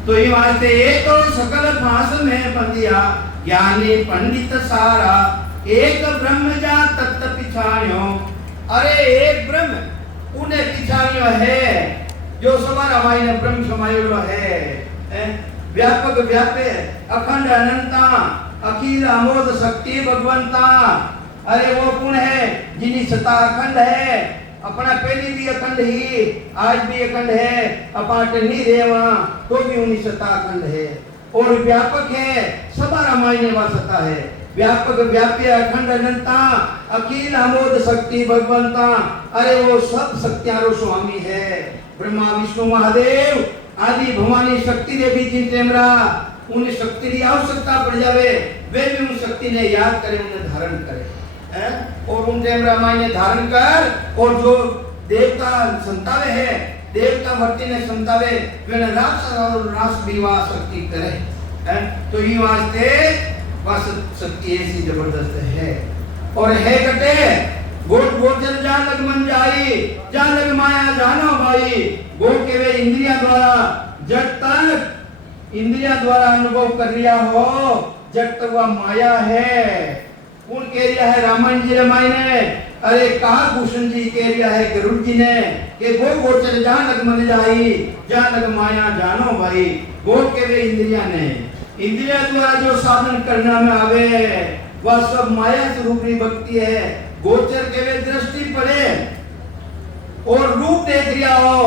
तो ये वास्ते ये तो सकल फांस में बंदिया ज्ञानी पंडित सारा एक ब्रह्म जा तत्त पिछाण्यो। अरे एक ब्रह्म उन्हें पिछाण्यो है जो सवारा मायने ब्रह्म समायोलो है। व्यापक व्यापे अखंड अनंता अखिल अमोद शक्ति भगवंता। अरे वो कौन है जिनी सत्ता अखंड है, अपना पहले भी अखंड ही आज भी अखंड है, अपाट नहीं रेवा तो भी उन्हीं सत्ता अखंड है और व्यापक है सबारा मायने वाला सत्ता है। व्यापक व्याप्य अखंड अनंता अखिल अमोद शक्ति भगवंता। अरे वो सब शक्तियारो स्वामी है, ब्रह्मा विष्णु महादेव आदि भवानी शक्ति ने भी जिन टेमरा उन्हें शक्ति की आवश्यकता पड़ जावे वे भी उन शक्ति ने याद करे उन्हें धारण करे और उन टेमरा मायने धारण कर। और जो देवता संतावे है देवता भक्ति ने संतावे वे रास और रास विवाह शक्ति करे। तो ये वास्ते बस शक्ति ऐसी जबरदस्त है और है कटे गोट गोचर जा लग मन जाई जा लग माया जानो भाई। गोट के वे इंद्रिया द्वारा जब तक इंद्रिया द्वारा अनुभव कर लिया हो जब तक वह माया है। कौन कह रिया है रामायण जी रामायण ने, अरे कहा भूषण जी कह रिया है गरुड़ जी ने कि गो गोचर जा लग मन जाई जा लग माया जानो भाई। गोट के वे इंद्रिया ने इंद्रिया द्वारा जो साधन करना में आवे वह सब माया स्वरूप भक्ति है। गोचर के वे दृष्टि पड़े और रूप देख रिया हो।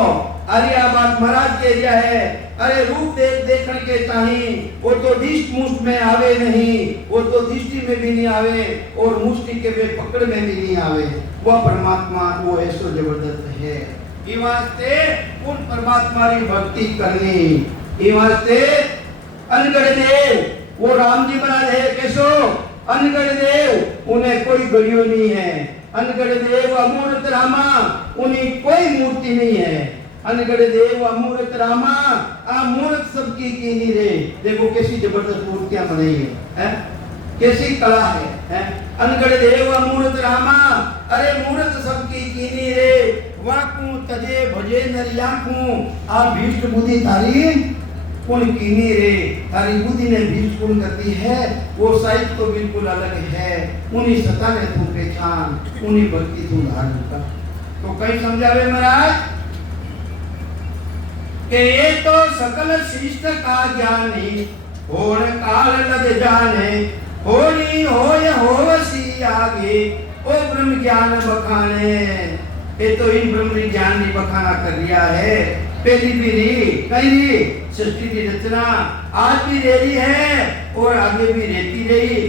अरे बात महाराज के रिया है, अरे रूप देखने के चाही वो तो दिष्ट मुष्ट में आवे नहीं, वो तो दृष्टि में भी नहीं आवे और मुष्टि के वे पकड़ में भी नहीं आवे। वह परमात्मा वो ऐसो जबरदस्त है। ये वास्ते उन परमात्मा की भक्ति करनी। ये वास्ते अनगढ़ देव वो राम जी महाराज है कैसो अनगढ़ देव उन्हें कोई गढ़ियो नहीं है। अनगढ़ देव अमूर्त रामा उन्हें कोई मूर्ति नहीं है। अनगढ़ देव अमूर्त रामा अमूर्त सबकी कीनी रे। देखो कैसी जबरदस्त मूर्तियां बनाई है कैसी कला है। अनगढ़ देव अमूर्त रामा अरे मूर्त सबकी कीनी रे। वाकू तजे भजे नरियाकू आ भीष्ट बुद्धि थारी कौन कीनी रे। थारी बुद्धि ने भीष्ट कौन करती है वो साइड तो बिल्कुल अलग है। उन्हीं सता ने तू पहचान उन्हीं भक्ति तू धारण कर। तो कहीं समझावे महाराज कि ये तो सकल शिष्ट का ज्ञानी होण काल लग जाने होनी होय होवसी आगे ओ ब्रह्म ज्ञान बखाने। ये तो इन ब्रह्म ज्ञान ने बखाना कर लिया है। पहली भी रही कहीं सृष्टि की रचना आज भी रही है और आगे भी रहती रही।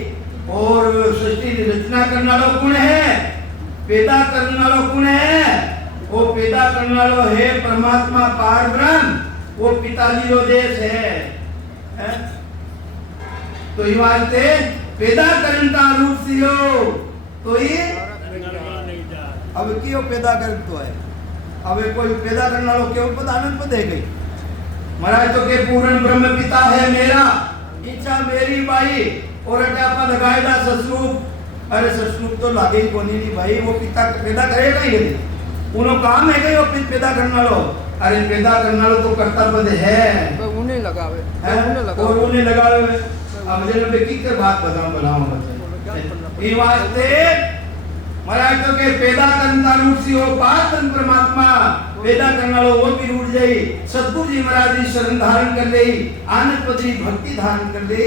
और सृष्टि की रचना करने वाला कौन है, पैदा करने वाला कौन है, वो पैदा करने वाला है परमात्मा पार ब्रह्म। वो पिताजी रो देश है, हैं? तो ये वास्ते पैदा करता रूप सियो तो ये अब क्यों पैदा करतो है, अब कोई पैदा करने वालों क्यों पता आनंद पद है गई महाराज तो के पूर्ण ब्रह्म पिता है मेरा, इच्छा मेरी भाई और अटापा लगाएगा ससरूप। अरे ससरूप तो लागे ही कोनी नहीं भाई, वो पिता पैदा करेगा ही नहीं, उन्हों काम है कि वो पैदा करने वालों। अरे पैदा करने वालों तो कर्तव्य है, उन्हें लगावे और उन्हें लगावे। अब मुझे लोग की कर बात बताऊं ये वास्ते महाराज तो के पैदा करना रूप सी हो पातन परमात्मा पैदा करने वालों वो भी रूठ जाई। सतगुरु जी महाराज जी शरण धारण कर ले, आनंद पदरी भक्ति धारण कर ले,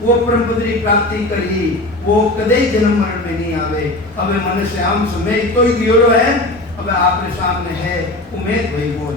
वो परम पदरी प्राप्ति करी, वो कदे जन्म मरण में नहीं आवे। अब मन से आम समय तो ही दियोड़ो है, अब आपके सामने है उम्मीद भाई बोल।